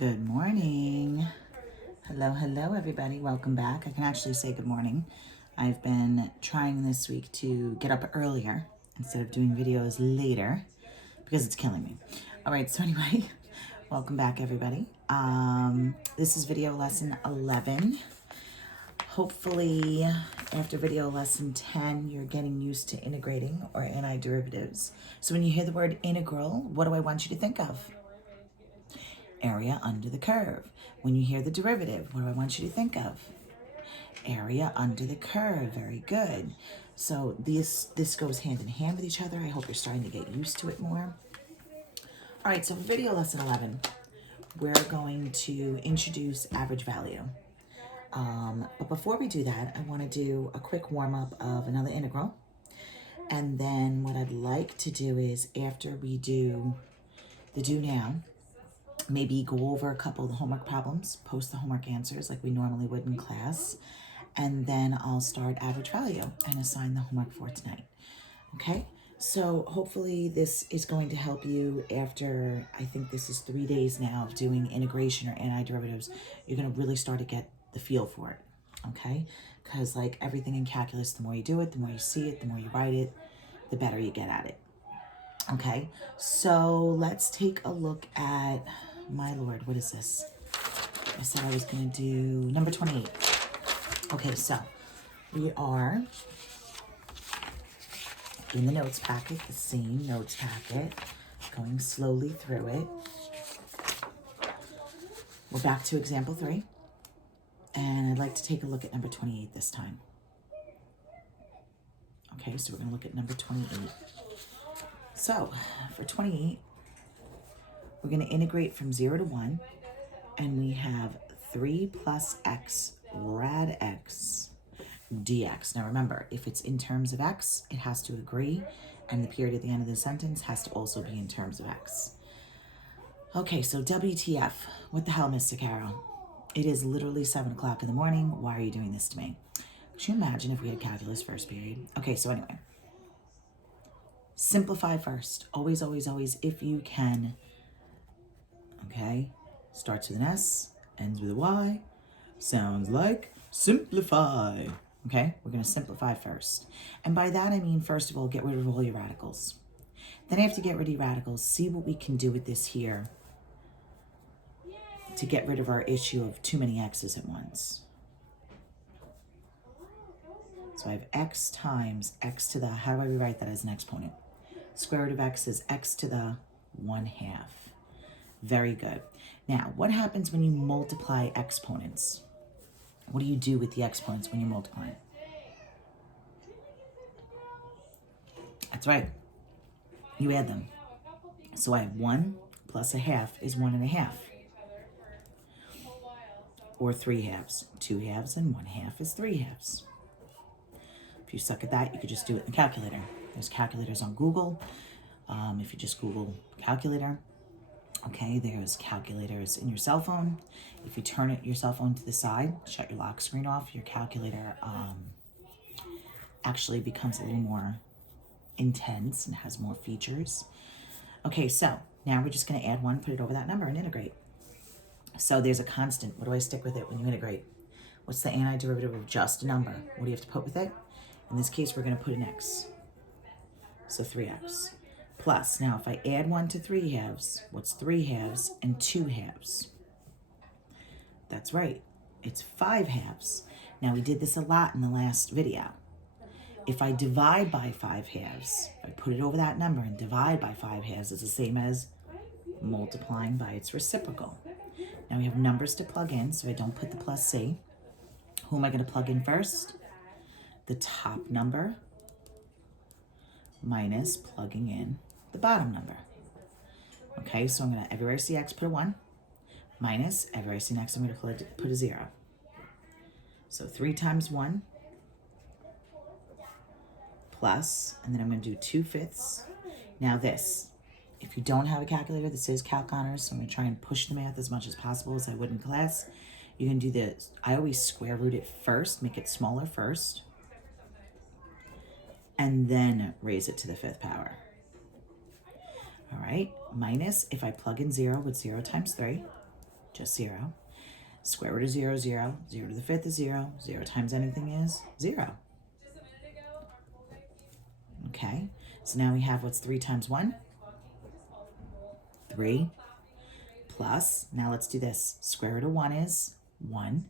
Good morning. Hello, everybody. Welcome back. I can actually say good morning. I've been trying this week to get up earlier instead of doing videos later because it's killing me. All right, so anyway, welcome back, everybody. This is video lesson 11. Hopefully, after video lesson 10, you're getting used to integrating or antiderivatives. So when you hear the word integral, what do I want you to think of? Area under the curve. When you hear the derivative, what do I want you to think of? Area under the curve. Very good. So this goes hand in hand with each other. I hope you're starting to get used to it more. All right, so for video lesson 11, we're going to introduce average value. But before we do that, I want to do a quick warm-up of another integral. And then what I'd like to do is, after we do the do now, maybe go over a couple of the homework problems, post the homework answers like we normally would in class, and then I'll start average value and assign the homework for tonight. Okay, so hopefully this is going to help you after, I think this is 3 days now of doing integration or antiderivatives. You're going to really start to get the feel for it, okay? Because like everything in calculus, the more you do it, the more you see it, the more you write it, the better you get at it. Okay, so let's take a look at, my Lord, what is this? I said I was going to do number 28. Okay, so we are in the notes packet, the same notes packet, going slowly through it. We're back to example 3, and I'd like to take a look at number 28 this time. Okay, so we're going to look at number 28. So for 28, we're going to integrate from 0 to 1, and we have 3 plus x rad x dx. Now remember, if it's in terms of x, it has to agree, and the period at the end of the sentence has to also be in terms of x. Okay, so WTF, what the hell, Mr. Carroll? It is literally 7 o'clock in the morning. Why are you doing this to me? Could you imagine if we had calculus first period? Okay, so anyway, simplify first. Always, always, always, if you can. Okay, starts with an S, ends with a Y, sounds like simplify. Okay, we're going to simplify first. And by that, I mean, first of all, get rid of all your radicals. Then after you get rid of your radicals, see what we can do with this here to get rid of our issue of too many x's at once. So I have x times x to the, how do I rewrite that as an exponent? Square root of x is x to the 1/2. Very good. Now, what happens when you multiply exponents? What do you do with the exponents when you multiply? That's right. You add them. So I have 1 plus 1/2 is 1.5. Or 3/2. 2/2 and 1/2 is 3/2. If you suck at that, you could just do it in the calculator. There's calculators on Google. If you just Google calculator, okay, there's calculators in your cell phone. If you turn your cell phone to the side, shut your lock screen off, your calculator actually becomes a little more intense and has more features. Okay, so now we're just going to add 1, put it over that number, and integrate. So there's a constant. What do I stick with it when you integrate? What's the antiderivative of just a number? What do you have to put with it? In this case, we're going to put an x. So 3x. Plus, now if I add 1 to 3/2, what's 3/2 and 2/2? That's right, it's 5/2. Now we did this a lot in the last video. If I divide by 5/2, if I put it over that number and divide by 5/2, it's the same as multiplying by its reciprocal. Now we have numbers to plug in, so I don't put the plus c. Who am I going to plug in first? The top number minus plugging in the bottom number. Okay, so I'm going to, everywhere I see x, put a 1, minus, everywhere I see an x, I'm going to put a 0. So 3 times 1, plus, and then I'm going to do 2/5. Now this, if you don't have a calculator, this is Calc Honors, so I'm going to try and push the math as much as possible as I would in class. You can do this, I always square root it first, make it smaller first, and then raise it to the 5th power. All right, minus, if I plug in 0 with 0 times 3, just 0. Square root of 0 is 0. 0 to the 5th is 0. 0 times anything is 0. Okay, so now we have what's 3 times 1? 3 plus, now let's do this. Square root of 1 is 1,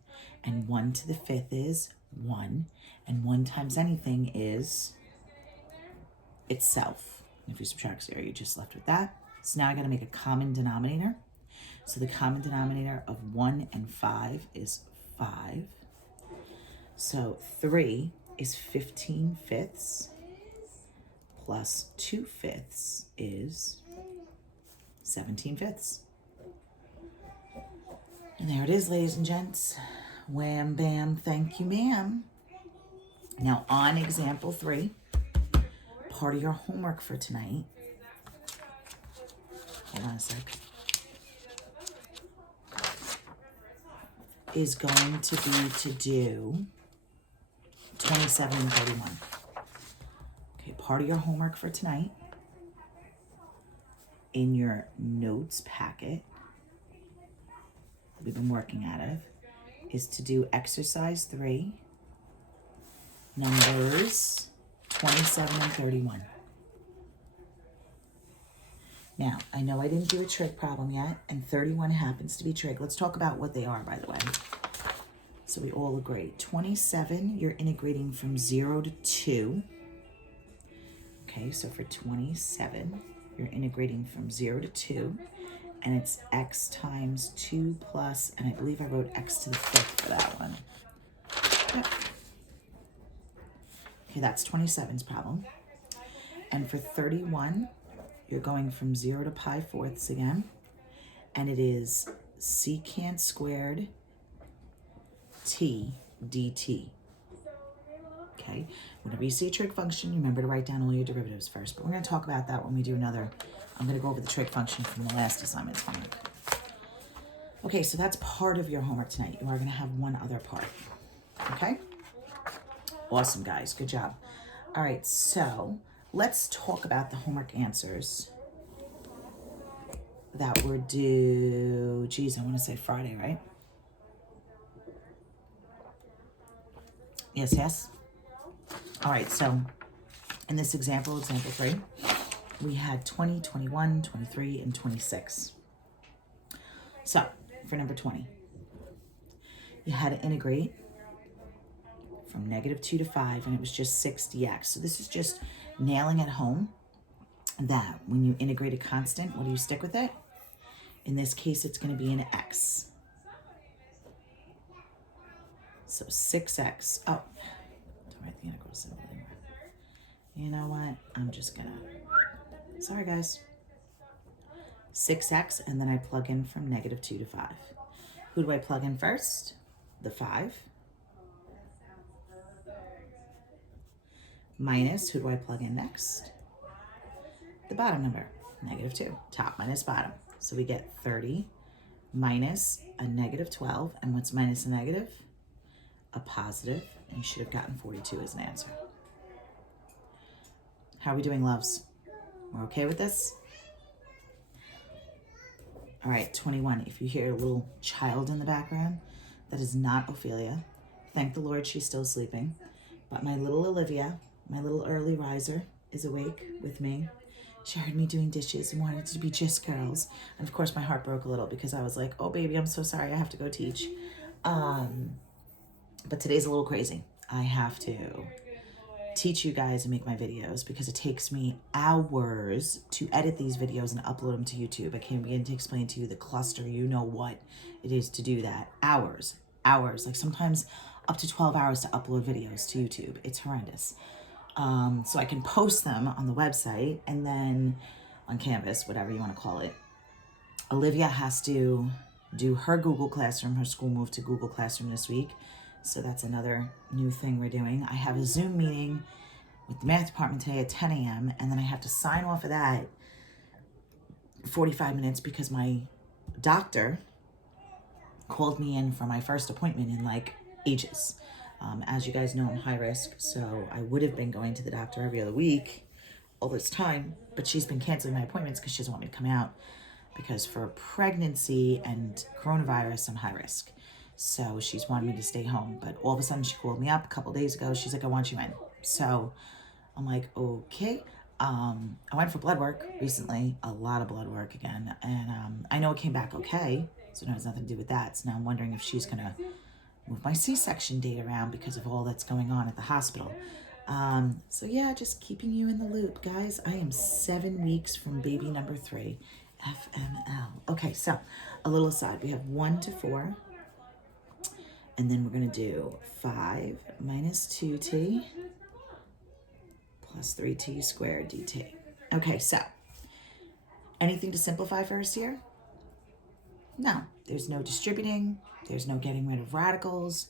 and 1 to the 5th is 1, and 1 times anything is itself. If you subtract 0, you're just left with that. So now I got to make a common denominator. So the common denominator of 1 and 5 is 5. So 3 is 15 fifths plus 2 fifths is 17 fifths. And there it is, ladies and gents. Wham, bam, thank you, ma'am. Now on example 3, part of your homework for tonight, hold on a sec, is going to be to do 27 and 31. Okay, part of your homework for tonight in your notes packet we've been working out of is to do exercise 3, numbers 27 and 31. Now, I know I didn't do a trig problem yet, and 31 happens to be trig. Let's talk about what they are, by the way. So we all agree. 27, you're integrating from 0 to 2. Okay, so for 27, you're integrating from 0 to 2, and it's x times 2 plus, and I believe I wrote x to the 5th for that one. Yep. Okay, that's 27's problem. And for 31, you're going from 0 to pi fourths again, and it is secant squared t dt. Okay, whenever you see a trig function, remember to write down all your derivatives first, but we're going to talk about that when we do another. I'm going to go over the trig function from the last assignment's homework. Okay, so that's part of your homework tonight. You are going to have one other part. Okay? Awesome, guys. Good job. All right, so let's talk about the homework answers that were due, geez, I want to say Friday, right? Yes, yes. All right, so in this example 3, we had 20, 21, 23, and 26. So for number 20, you had to integrate from -2 to 5, and it was just 6 dx. So this is just nailing at home that when you integrate a constant, what do you stick with it? In this case, it's going to be an x. So 6x. Oh, don't write the integral symbol anymore. You know what? I'm just going to, sorry guys. 6x, and then I plug in from -2 to 5. Who do I plug in first? The 5. Minus, who do I plug in next? The bottom number, -2. Top minus bottom. So we get 30 minus a -12. And what's minus a negative? A positive. And you should have gotten 42 as an answer. How are we doing, loves? We're okay with this? All right, 21. If you hear a little child in the background, that is not Ophelia. Thank the Lord she's still sleeping. But my little Olivia, my little early riser, is awake with me. She heard me doing dishes and wanted to be just girls. And of course, my heart broke a little because I was like, oh, baby, I'm so sorry. I have to go teach. But today's a little crazy. I have to teach you guys and make my videos because it takes me hours to edit these videos and upload them to YouTube. I can't begin to explain to you the cluster, you know what it is to do that. Hours, like sometimes up to 12 hours to upload videos to YouTube. It's horrendous. So I can post them on the website and then on Canvas, whatever you want to call it. Olivia has to do her Google Classroom. Her school moved to Google Classroom this week. So that's another new thing we're doing. I have a Zoom meeting with the math department today at 10 a.m. And then I have to sign off of that 45 minutes because my doctor called me in for my first appointment in like ages. As you guys know, I'm high risk, so I would have been going to the doctor every other week all this time, but she's been canceling my appointments because she doesn't want me to come out because for pregnancy and coronavirus, I'm high risk. So she's wanted me to stay home. But all of a sudden she called me up a couple days ago. She's like, I want you in. So I'm like, okay. I went for blood work recently, a lot of blood work again. And I know it came back okay. So it has nothing to do with that. So now I'm wondering if she's going to move my C-section date around because of all that's going on at the hospital. So yeah, just keeping you in the loop, guys. I am 7 weeks from baby number 3, FML. Okay, so a little aside. We have 1 to 4. And then we're going to do 5 minus 2t plus 3t squared dt. Okay, so anything to simplify first here? No, there's no distributing. There's no getting rid of radicals.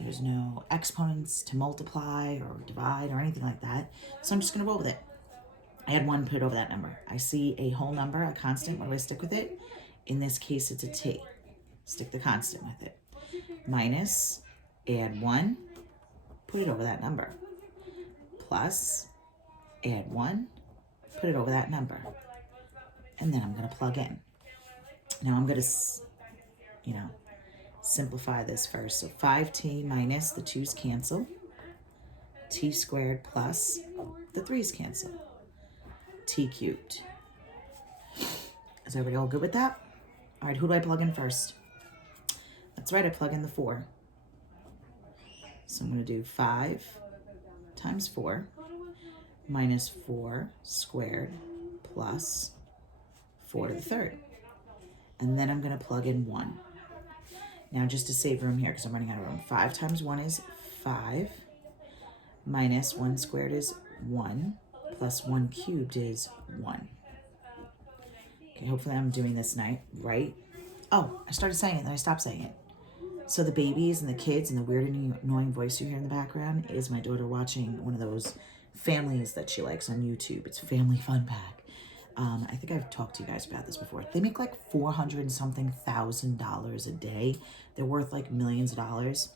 There's no exponents to multiply or divide or anything like that. So I'm just going to roll with it. I had 1 put over that number. I see a whole number, a constant. What do I stick with it? In this case, it's a t. Stick the constant with it. Minus, add 1, put it over that number. Plus, add 1, put it over that number. And then I'm going to plug in. Now I'm going to, simplify this first. So 5t minus the 2's cancel. T squared plus the 3's cancel. T cubed. Is everybody all good with that? All right, who do I plug in first? That's right, I plug in the 4. So I'm going to do 5 times 4 minus 4 squared plus 4 to the 3rd. And then I'm going to plug in 1. Now, just to save room here, because I'm running out of room, 5 times 1 is 5, minus 1 squared is 1, plus 1 cubed is 1. Okay, hopefully I'm doing this right. Oh, I started saying it, then I stopped saying it. So the babies and the kids and the weird and annoying voice you hear in the background is my daughter watching one of those families that she likes on YouTube. It's Family Fun Pack. I think I've talked to you guys about this before. They make like $400 and something thousand a day. They're worth like millions of dollars.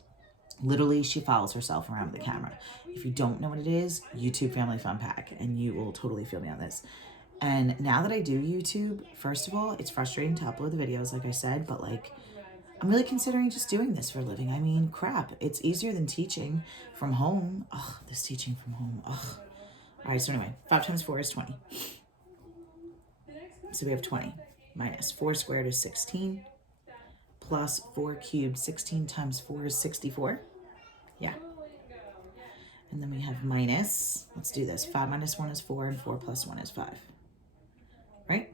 Literally, she follows herself around with the camera. If you don't know what it is, YouTube Family Fun Pack, and you will totally feel me on this. And now that I do YouTube, first of all, it's frustrating to upload the videos, like I said, but like, I'm really considering just doing this for a living. I mean, crap, it's easier than teaching from home. Ugh, this teaching from home, ugh. All right, so anyway, 5 times 4 is 20. So we have 20 minus 4 squared is 16 plus 4 cubed. 16 times 4 is 64. Yeah. And then we have minus, let's do this. 5 minus 1 is 4 and 4 plus 1 is 5. Right?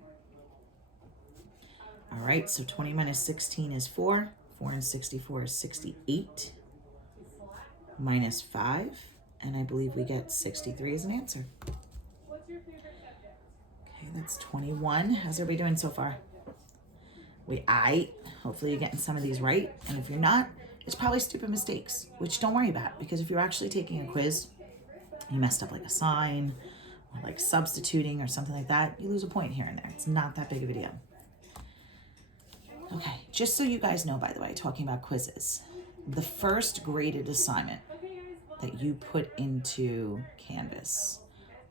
All right, so 20 minus 16 is 4. 4 and 64 is 68. Minus 5. And I believe we get 63 as an answer. That's 21. How's everybody doing so far? Hopefully you're getting some of these right. And if you're not, it's probably stupid mistakes, which don't worry about, because if you're actually taking a quiz, you messed up like a sign or like substituting or something like that, you lose a point here and there. It's not that big of a deal. Okay, just so you guys know, by the way, talking about quizzes, the first graded assignment that you put into Canvas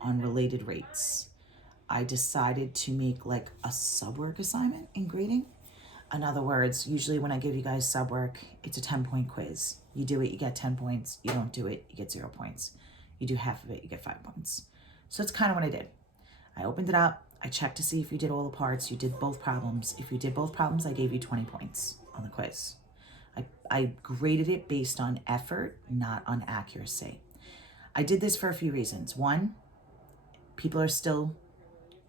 on related rates, I decided to make like a sub-work assignment in grading. In other words, usually when I give you guys sub-work, it's a 10-point quiz. You do it, you get 10 points. You don't do it, you get 0 points. You do half of it, you get 5 points. So that's kind of what I did. I opened it up. I checked to see if you did all the parts. You did both problems. If you did both problems, I gave you 20 points on the quiz. I graded it based on effort, not on accuracy. I did this for a few reasons. One, people are still,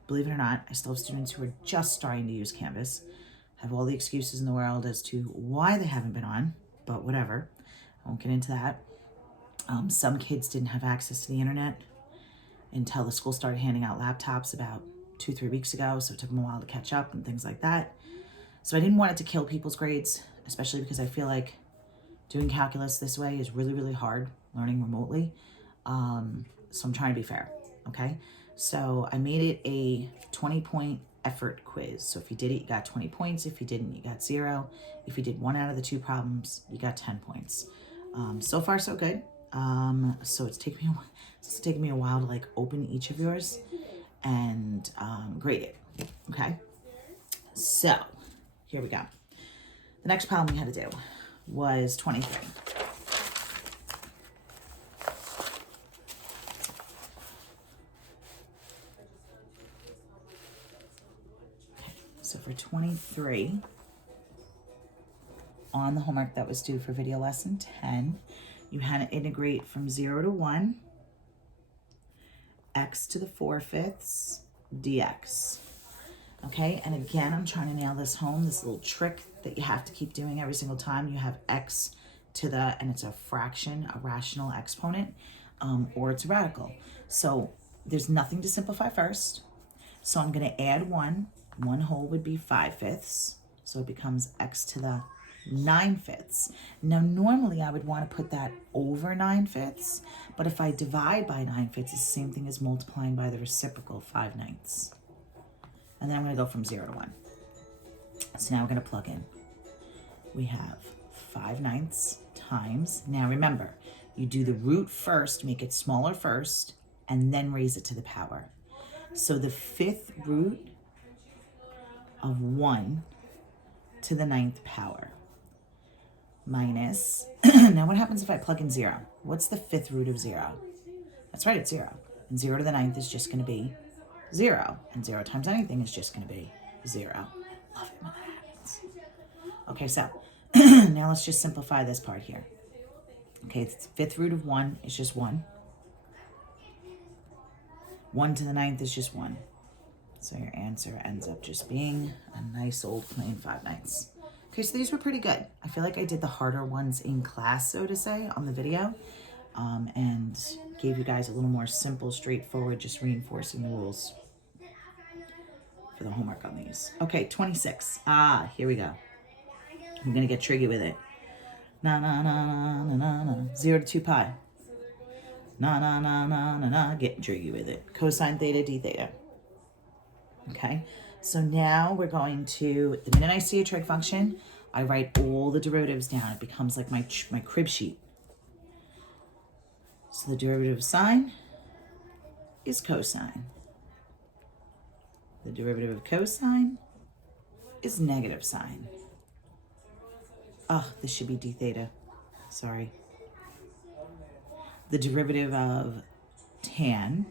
believe it or not, I still have students who are just starting to use Canvas, have all the excuses in the world as to why they haven't been on, but whatever. I won't get into that. Some kids didn't have access to the internet until the school started handing out laptops about 2-3 weeks ago, so it took them a while to catch up and things like that. So I didn't want it to kill people's grades, especially because I feel like doing calculus this way is really, really hard, learning remotely. So I'm trying to be fair, okay? So I made it a 20-point effort quiz. So if you did it, you got 20 points. If you didn't, you got 0. If you did 1 out of the 2 problems, you got 10 points. So far, so good. So it's taking me a while to like open each of yours and grade it, okay? So here we go. The next problem we had to do was 23. So for 23, on the homework that was due for video lesson 10, you had to integrate from 0 to 1, x to the 4/5 dx. Okay, and again, I'm trying to nail this home, this little trick that you have to keep doing every single time. You have x to the, and it's a fraction, a rational exponent, or it's a radical. So there's nothing to simplify first. So I'm going to add 1. 1 whole would be 5/5. So it becomes x to the 9/5. Now, normally I would want to put that over 9/5, but if I divide by 9/5, it's the same thing as multiplying by the reciprocal, 5/9. And then I'm going to go from 0 to 1. So now we're going to plug in. We have 5/9 times, now remember, you do the root first, make it smaller first, and then raise it to the power. So the 5th root of 1 to the 9th power minus, now what happens if I plug in 0? What's the 5th root of 0? That's right, it's 0. And 0 to the 9th is just going to be 0. And 0 times anything is just going to be 0. Love it when that happens. Okay, so now let's just simplify this part here. Okay, the 5th root of 1 is just 1. 1 to the 9th is just 1. So your answer ends up just being a nice old plain 5/9. Okay, so these were pretty good. I feel like I did the harder ones in class, so to say, on the video, and gave you guys a little more simple, straightforward, just reinforcing the rules for the homework on these. Okay, 26. Here we go. I'm going to get tricky with it. Na, na, na, na, na, na, na. 0 to 2 pi. Na, na, na, na, na, na. Getting tricky with it. Cosine theta, d theta. Okay, so now we're going to, the minute I see a trig function, I write all the derivatives down. It becomes like my crib sheet. So the derivative of sine is cosine. The derivative of cosine is negative sine. This should be d theta. Sorry. The derivative of tan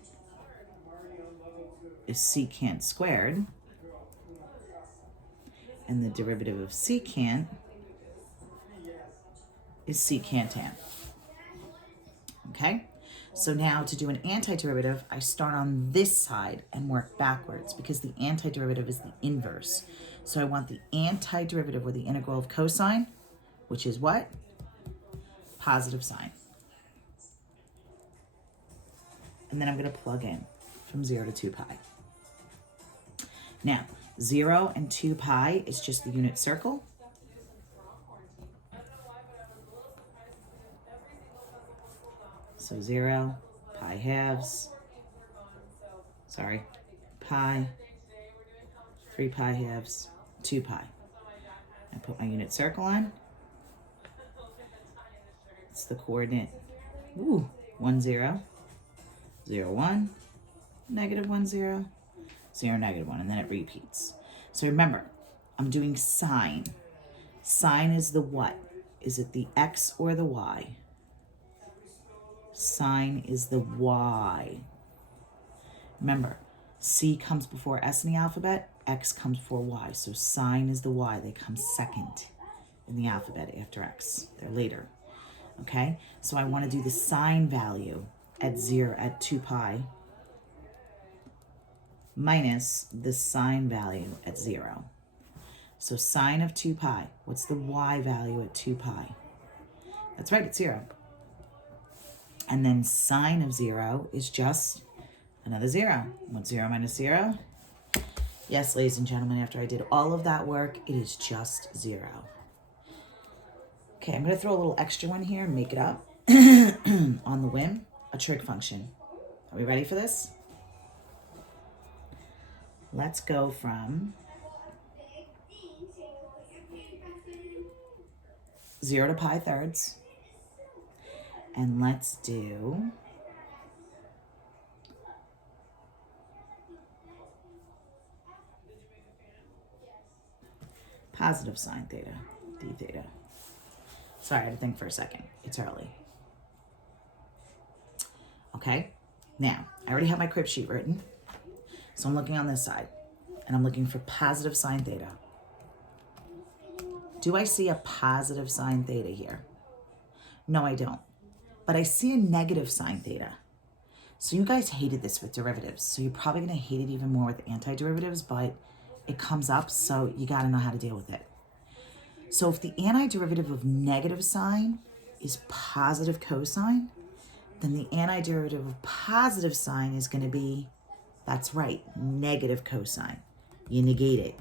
is secant squared. And the derivative of secant is secant tan. Okay? So now to do an antiderivative, I start on this side and work backwards because the antiderivative is the inverse. So I want the antiderivative, or the integral of cosine, which is what? Positive sine. And then I'm going to plug in from 0 to 2 pi. Now, 0 and 2 pi is just the unit circle. So 0, pi halves, pi, 3 pi halves, 2 pi. I put my unit circle on. It's the coordinate, 1, 0, 0, 1, negative 1, 0, 0, negative 1, and then it repeats. So remember, I'm doing sine. Sine is the what? Is it the x or the y? Sine is the y. Remember, C comes before S in the alphabet, X comes before Y. So sine is the Y. They come second in the alphabet after X. They're later. Okay? So I want to do the sine value at 0, at 2 pi, minus the sine value at 0. So sine of 2 pi, what's the Y value at 2 pi? That's right, it's 0. And then sine of 0 is just another 0. What's 0 minus 0? Yes, ladies and gentlemen, after I did all of that work, it is just 0. Okay, I'm going to throw a little extra one here and make it up on the whim, a trig function. Are we ready for this? Let's go from 0 to pi thirds. And let's do positive sine theta, d theta. Sorry, I had to think for a second. It's early. Okay, now, I already have my crib sheet written. So I'm looking on this side, and I'm looking for positive sine theta. Do I see a positive sine theta here? No, I don't. But I see a negative sine theta. So you guys hated this with derivatives, so you're probably going to hate it even more with antiderivatives, but it comes up, so you got to know how to deal with it. So if the antiderivative of negative sine is positive cosine, then the antiderivative of positive sine is going to be, that's right, negative cosine. You negate it.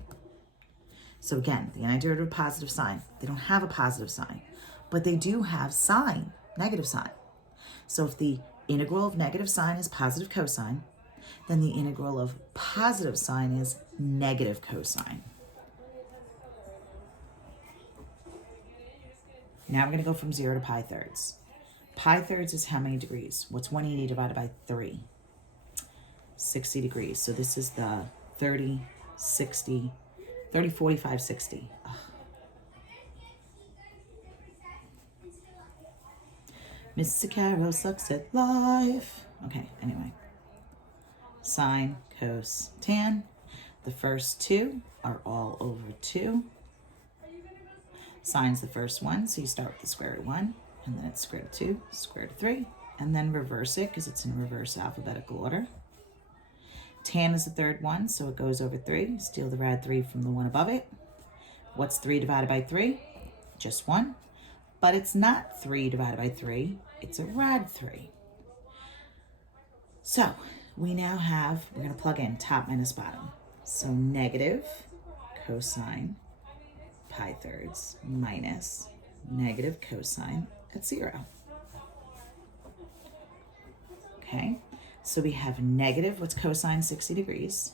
So again, the antiderivative of positive sine, they don't have a positive sign, but they do have sine, negative sine. So if the integral of negative sine is positive cosine, then the integral of positive sine is negative cosine. Now we're going to go from 0 to pi thirds. Pi thirds is how many degrees? What's 180 divided by 3? 60 degrees. So this is the 30, 60, 30, 45, 60. Ugh. Mr. Carroll sucks at life. Okay, anyway. Sine, cos, tan. The first two are all over 2. Sine's the first one, so you start with the square root of 1, and then it's square root of 2, square root of 3, and then reverse it because it's in reverse alphabetical order. Tan is the third one, so it goes over 3. Steal the rad 3 from the one above it. What's 3 divided by 3? Just 1. But it's not 3 divided by 3. It's a rad 3. So we now have, we're going to plug in top minus bottom. So negative cosine pi thirds minus negative cosine at 0. Okay, so we have negative, what's cosine 60 degrees?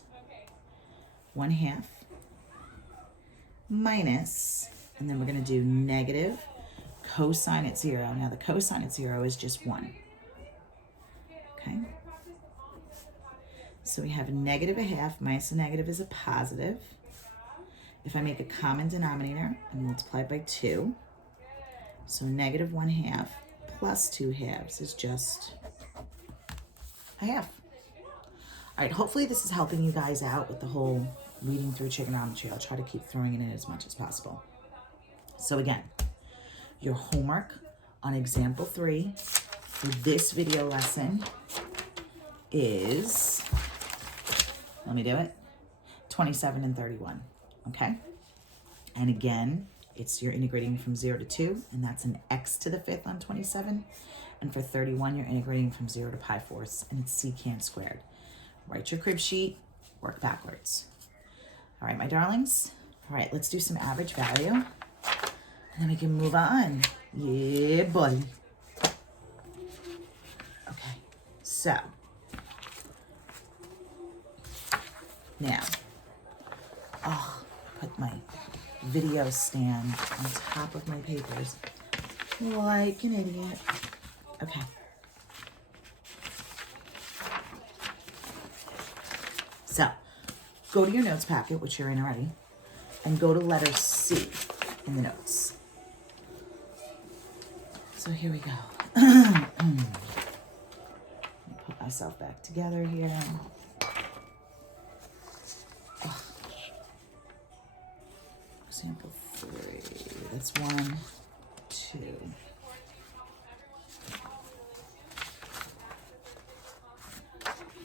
1/2 minus, and then we're going to do negative cosine at 0. Now the cosine at 0 is just 1. Okay, so we have negative 1/2 minus a negative is a positive. If I make a common denominator and multiply it by 2, so negative 1/2 plus 2/2 is just 1/2. All right, hopefully this is helping you guys out with the whole reading through trigonometry. I'll try to keep throwing it in as much as possible. So again, your homework on example 3 for this video lesson is, let me do it, 27 and 31, okay? And again, it's you're integrating from 0 to 2, and that's an x to the 5th on 27. And for 31, you're integrating from 0 to pi fourths, and it's secant squared. Write your crib sheet, work backwards. All right, my darlings. All right, let's do some average value, and then we can move on. Yeah, buddy. Okay, so now, put my video stand on top of my papers like an idiot. Okay. So, go to your notes packet, which you're in already, and go to letter C in the notes. So here we go. Let me put myself back together here. Oh. Example 3. That's 1, 2.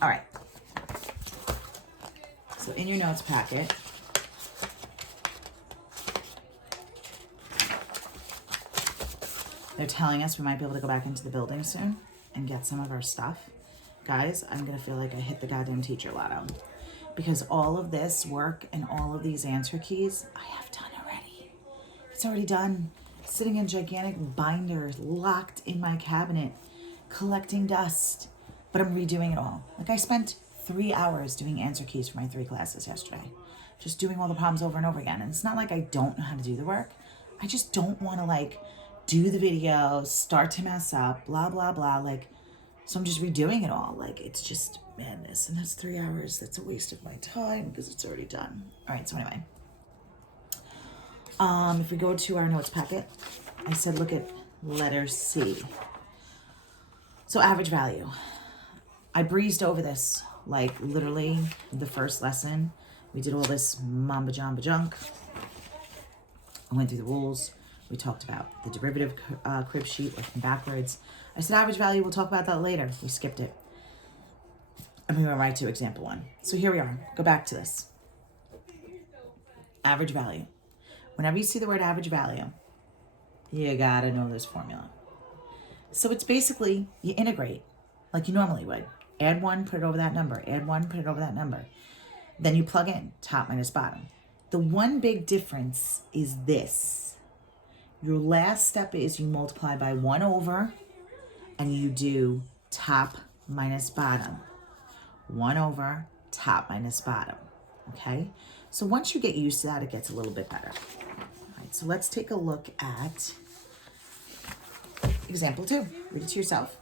All right. So in your notes packet, they're telling us we might be able to go back into the building soon and get some of our stuff. Guys, I'm going to feel like I hit the goddamn teacher lotto, because all of this work and all of these answer keys I have done already. It's already done. Sitting in gigantic binders locked in my cabinet, collecting dust. But I'm redoing it all. Like, I spent 3 hours doing answer keys for my 3 classes yesterday. Just doing all the problems over and over again. And it's not like I don't know how to do the work. I just don't want to, like, do the video, start to mess up, blah, blah, blah. Like, so I'm just redoing it all. Like, it's just madness. And that's 3 hours. That's a waste of my time because it's already done. All right, so anyway. If we go to our notes packet, I said look at letter C. So average value. I breezed over this, like literally the first lesson. We did all this mamba jamba junk. I went through the rules. We talked about the derivative crib sheet, working backwards. I said average value, we'll talk about that later. We skipped it. And we went right to example 1. So here we are. Go back to this. Average value. Whenever you see the word average value, you gotta know this formula. So it's basically, you integrate like you normally would. Add 1, put it over that number. Add 1, put it over that number. Then you plug in top minus bottom. The one big difference is this. Your last step is you multiply by 1 over and you do top minus bottom. 1 over top minus bottom. Okay? So once you get used to that, it gets a little bit better. All right, so let's take a look at example 2. Read it to yourself.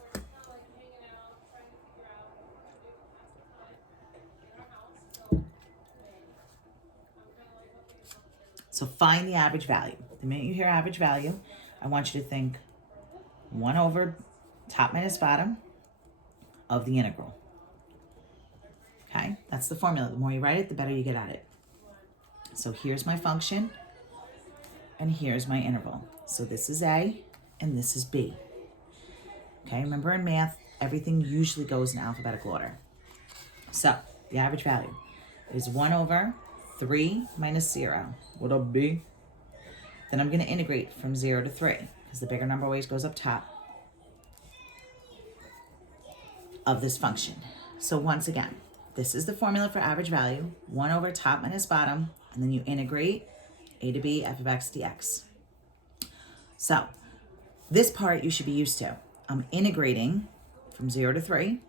So find the average value. The minute you hear average value, I want you to think 1 over top minus bottom of the integral. Okay, that's the formula. The more you write it, the better you get at it. So here's my function, and here's my interval. So this is A, and this is B. Okay, remember in math, everything usually goes in alphabetical order. So the average value is 1 over 3 minus 0. What up, B? Then I'm going to integrate from 0 to 3, because the bigger number always goes up top of this function. So once again, this is the formula for average value, 1 over top minus bottom, and then you integrate a to b f of x dx. So this part you should be used to. I'm integrating from 0 to 3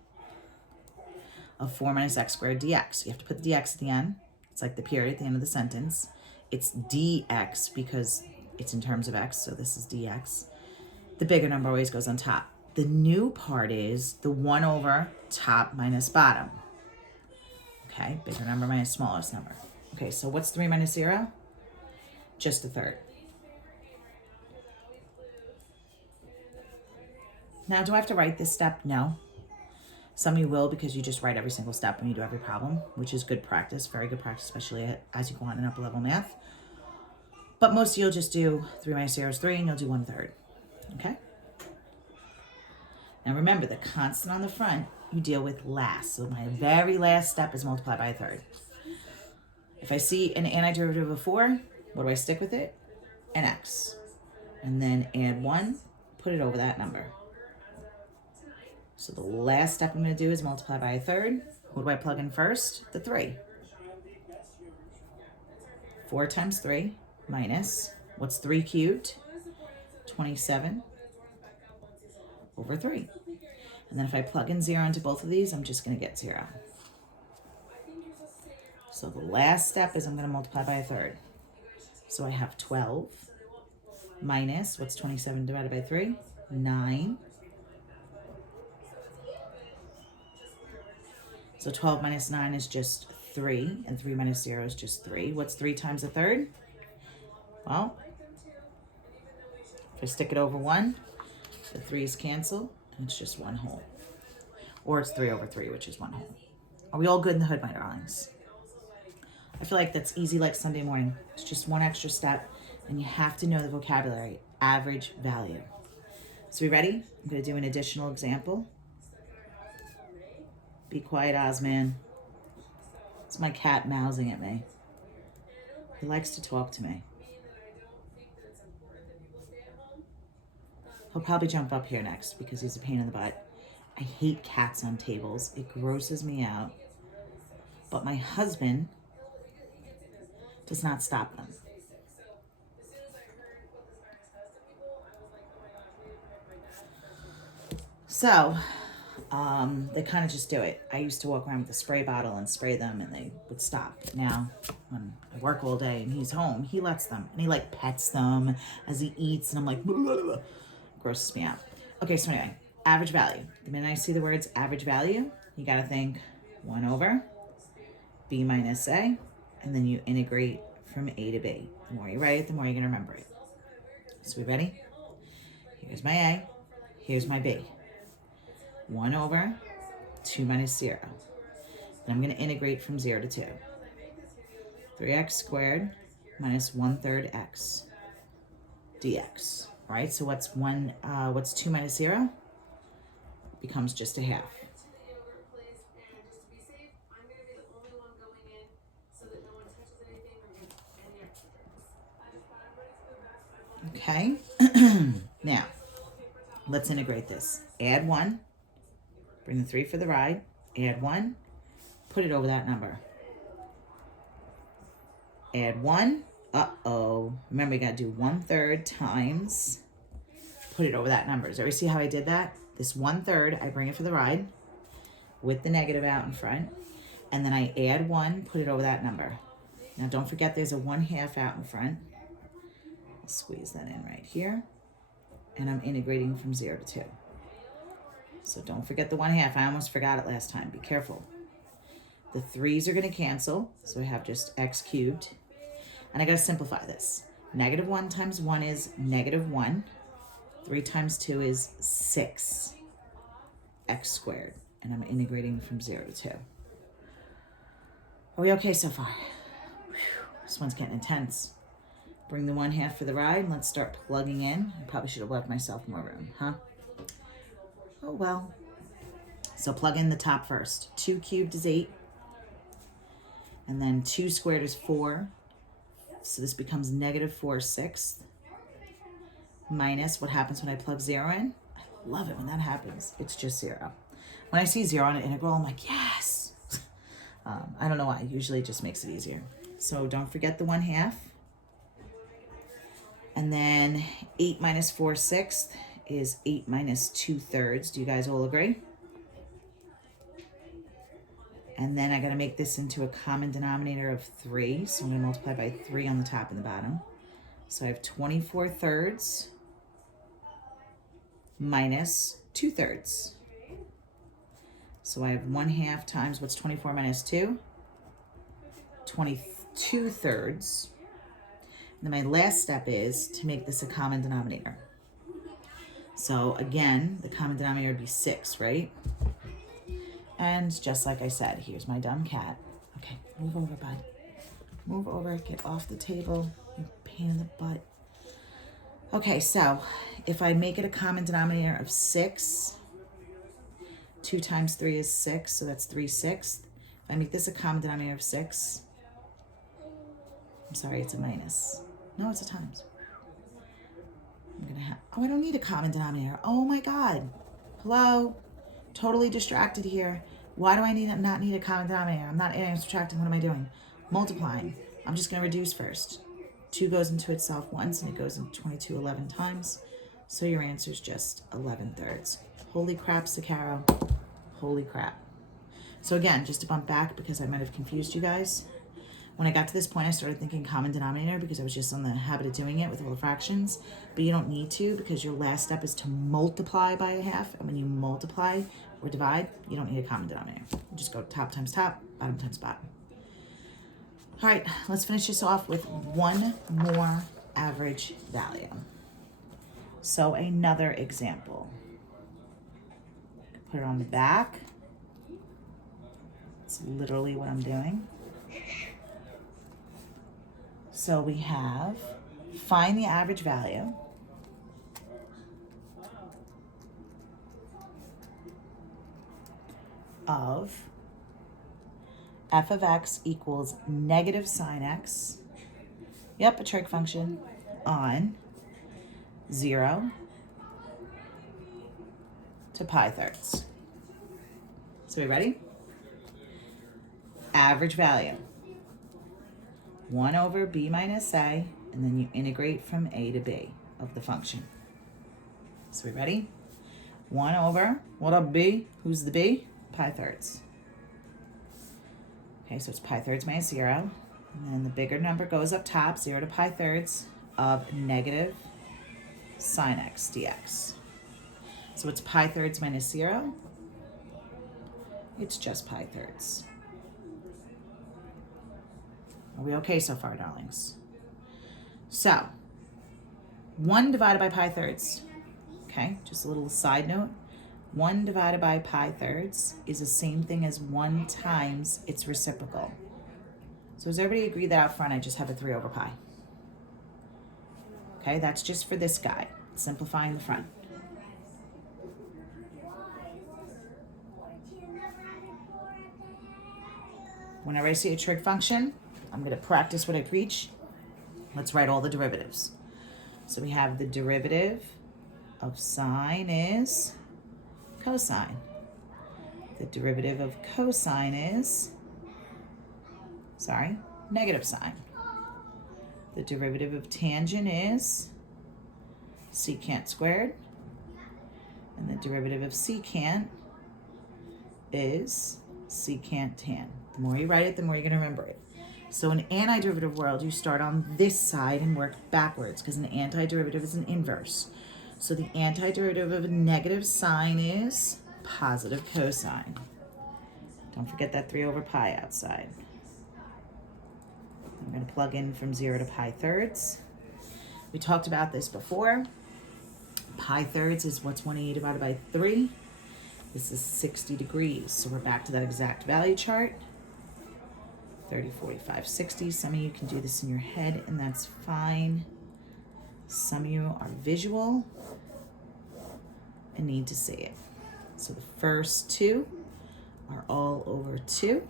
of 4 minus x squared dx. You have to put the dx at the end. It's like the period at the end of the sentence. It's dx because it's in terms of x, so this is dx. The bigger number always goes on top. The new part is the 1 over top minus bottom. Okay, bigger number minus smallest number. Okay, so what's 3 minus 0? Just a third. Now, do I have to write this step? No. Some of you will, because you just write every single step when you do every problem, which is good practice, very good practice, especially as you go on in upper level math. But most of you will just do 3 minus 0 is 3, and you'll do 1/3. Okay? Now remember, the constant on the front, you deal with last. So my very last step is multiply by 1/3. If I see an antiderivative of 4, what do I stick with it? An x. And then add 1, put it over that number. So the last step I'm going to do is multiply by 1/3. What do I plug in first? The 3. 4 times 3 minus, what's 3 cubed? 27 over 3. And then if I plug in 0 into both of these, I'm just going to get 0. So the last step is I'm going to multiply by 1/3. So I have 12 minus, what's 27 divided by 3? 9. So 12 minus 9 is just 3, and 3 minus 0 is just 3. What's 3 times 1/3? Well, if I stick it over 1, the 3's cancel, and it's just 1 whole. Or it's 3 over 3, which is 1 whole. Are we all good in the hood, my darlings? I feel like that's easy like Sunday morning. It's just one extra step, and you have to know the vocabulary. Average value. So we ready? I'm going to do an additional example. Be quiet, Osman. It's my cat mousing at me. He likes to talk to me. He'll probably jump up here next because he's a pain in the butt. I hate cats on tables. It grosses me out. But my husband does not stop them. So, they kind of just do it. I used to walk around with a spray bottle and spray them, and they would stop. Now, when I work all day and he's home, he lets them, and he like pets them as he eats, and I'm like, blah, blah, blah. Grosses me out. Okay, so anyway, average value. The minute I see the words average value, you gotta think 1 over B minus A, and then you integrate from A to B. The more you write it, the more you're going to remember it. So we ready? Here's my A. Here's my B. 1 over 2 minus 0. And I'm going to integrate from 0 to 2. 3x squared minus 1/3 x dx. All right, so what's 2 minus 0? Becomes just a half. Okay, now let's integrate this. Add 1, bring the 3 for the ride, add 1, put it over that number. Add 1, remember you gotta do 1/3 times, put it over that number. Does everybody see how I did that? This 1/3, I bring it for the ride with the negative out in front, and then I add 1, put it over that number. Now don't forget there's a 1/2 out in front. I'll squeeze that in right here, and I'm integrating from 0 to 2. So don't forget the 1/2. I almost forgot it last time. Be careful. The 3's are going to cancel, so I have just x cubed. And I got to simplify this. -1 times 1 is -1. 3 times 2 is 6 x squared. And I'm integrating from 0 to 2. Are we okay so far? Whew, this one's getting intense. Bring the 1/2 for the ride, and let's start plugging in. I probably should have left myself more room, huh? Oh well. So plug in the top first. 2 cubed is 8. And then 2 squared is 4. So this becomes -4/6. Minus what happens when I plug 0 in. I love it when that happens. It's just 0. When I see 0 on an integral, I'm like, yes! I don't know why. Usually it just makes it easier. So don't forget the 1/2. And then 8 minus 4/6 is 8 minus 2/3. Do you guys all agree? And then I got to make this into a common denominator of 3. So I'm going to multiply by 3 on the top and the bottom. So I have 24/3 minus 2/3. So I have 1/2 times, what's 24 minus 2? 22/3. And then my last step is to make this a common denominator. So again, the common denominator would be 6, right? And just like I said, here's my dumb cat. Okay, move over, bud. Move over, get off the table. You pain in the butt. Okay, so if I make it a common denominator of 6, 2 times 3 is 6, so that's 3/6. If I make this a common denominator of 6, I'm sorry, it's a minus. No, it's a times. I'm gonna have, I don't need a common denominator. Oh my God. Hello? Totally distracted here. Why do I not need a common denominator? I'm not adding and subtracting. What am I doing? Multiplying. I'm just gonna reduce first. 2 goes into itself once and it goes into 22 11 times. So your answer is just 11/3. Holy crap, Sakaro. Holy crap. So again, just to bump back because I might have confused you guys. When I got to this point, I started thinking common denominator because I was just on the habit of doing it with all the fractions. But you don't need to because your last step is to multiply by 1/2. And when you multiply or divide, you don't need a common denominator. You just go top times top, bottom times bottom. All right, let's finish this off with one more average value. So another example. Put it on the back. It's literally what I'm doing. So we have, find the average value of f of x equals negative sine x, yep, a trig function, on 0 to pi/3. So we ready? Average value. 1 over b minus a, and then you integrate from a to b of the function. So we ready? 1 over, what up b? Who's the b? Pi/3. Okay, so it's pi/3 minus 0. And then the bigger number goes up top, 0 to pi/3 of negative sine x dx. So it's pi/3 minus 0. It's just pi/3. Are we okay so far, darlings? So, 1 divided by pi thirds. Okay, just a little side note. 1 divided by pi thirds is the same thing as 1 times its reciprocal. So does everybody agree that out front I just have a 3 over pi? Okay, that's just for this guy, simplifying the front. Whenever I see a trig function, I'm going to practice what I preach. Let's write all the derivatives. So we have the derivative of sine is cosine. The derivative of cosine is, negative sine. The derivative of tangent is secant squared. And the derivative of secant is secant tan. The more you write it, the more you're going to remember it. So in antiderivative world, you start on this side and work backwards because an antiderivative is an inverse. So the antiderivative of a negative sine is positive cosine. Don't forget that 3 over pi outside. I'm going to plug in from 0 to pi thirds. We talked about this before. Pi thirds is what's 180 divided by 3. This is 60 degrees. So we're back to that exact value chart. 30, 45, 60. Some of you can do this in your head, and that's fine. Some of you are visual and need to see it. So the first 2 are all over 2.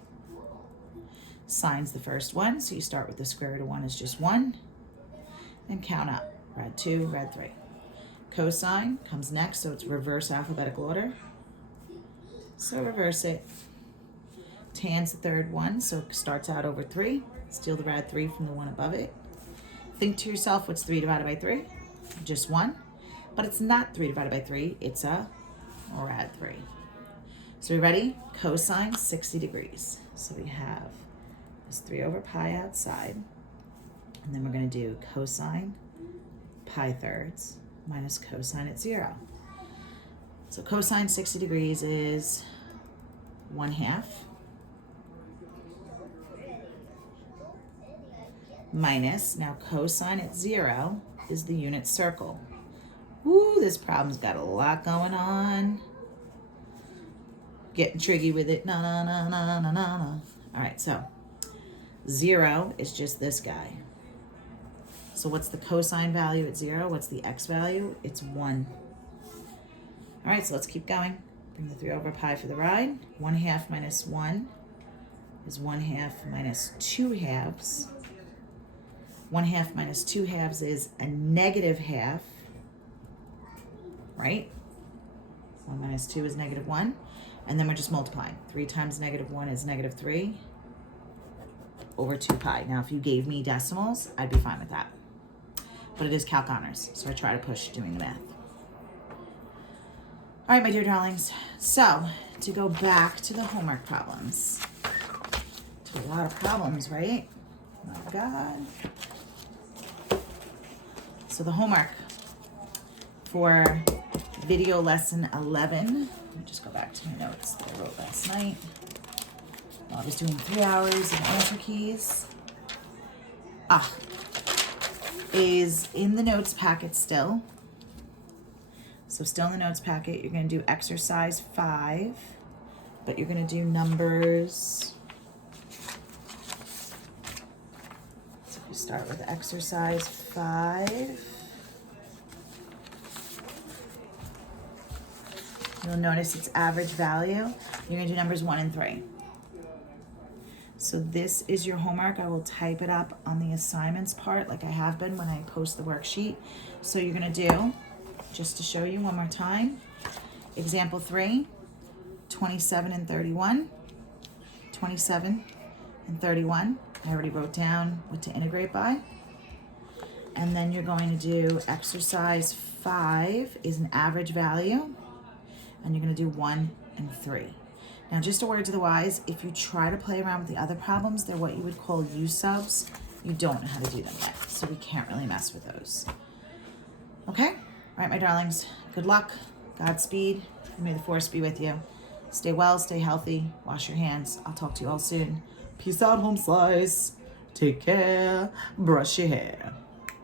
Sine's the first one, so you start with the square root of 1 is just 1. And count up. Rad 2, rad 3. Cosine comes next, so it's reverse alphabetical order. So reverse it. Tan's the third one, so it starts out over 3. Steal the rad 3 from the one above it. Think to yourself, what's 3 divided by 3? Just 1. But it's not 3 divided by 3, it's a rad 3. So we ready? Cosine 60 degrees. So we have this 3 over pi outside. And then we're going to do cosine pi thirds minus cosine at 0. So cosine 60 degrees is 1/2 minus, now cosine at 0 is the unit circle. Woo, this problem's got a lot going on. Getting tricky with it. Na na na na na na na. All right, so 0 is just this guy. So what's the cosine value at 0? What's the x value? It's 1. All right, so let's keep going. Bring the 3 over pi for the ride. 1/2 minus 1 is 1/2 minus 2/2. 1/2 minus 2/2 is a negative half, right? 1 minus 2 is negative 1. And then we're just multiplying. 3 times negative 1 is negative 3 over 2 pi. Now, if you gave me decimals, I'd be fine with that. But it is Calc Honors, so I try to push doing the math. All right, my dear darlings. So, to go back to the homework problems. To a lot of problems, right? Oh, my God. So the homework for video lesson 11. Let me just go back to my notes that I wrote last night while I was doing 3 hours of answer keys. Is in the notes packet still. So still in the notes packet, you're going to do exercise 5, but you're going to do numbers. So if you start with exercise 5, you'll notice it's average value. You're going to do numbers 1 and 3. So this is your homework. I will type it up on the assignments part like I have been when I post the worksheet. So you're going to do, just to show you one more time, example 3, 27 and 31. 27 and 31. I already wrote down what to integrate by. And then you're going to do exercise 5 is an average value. And you're going to do 1 and 3. Now, just a word to the wise, if you try to play around with the other problems, they're what you would call U-subs. You don't know how to do them yet, so we can't really mess with those. Okay? All right, my darlings, good luck, Godspeed, and may the force be with you. Stay well, stay healthy, wash your hands. I'll talk to you all soon. Peace out, home slice. Take care. Brush your hair.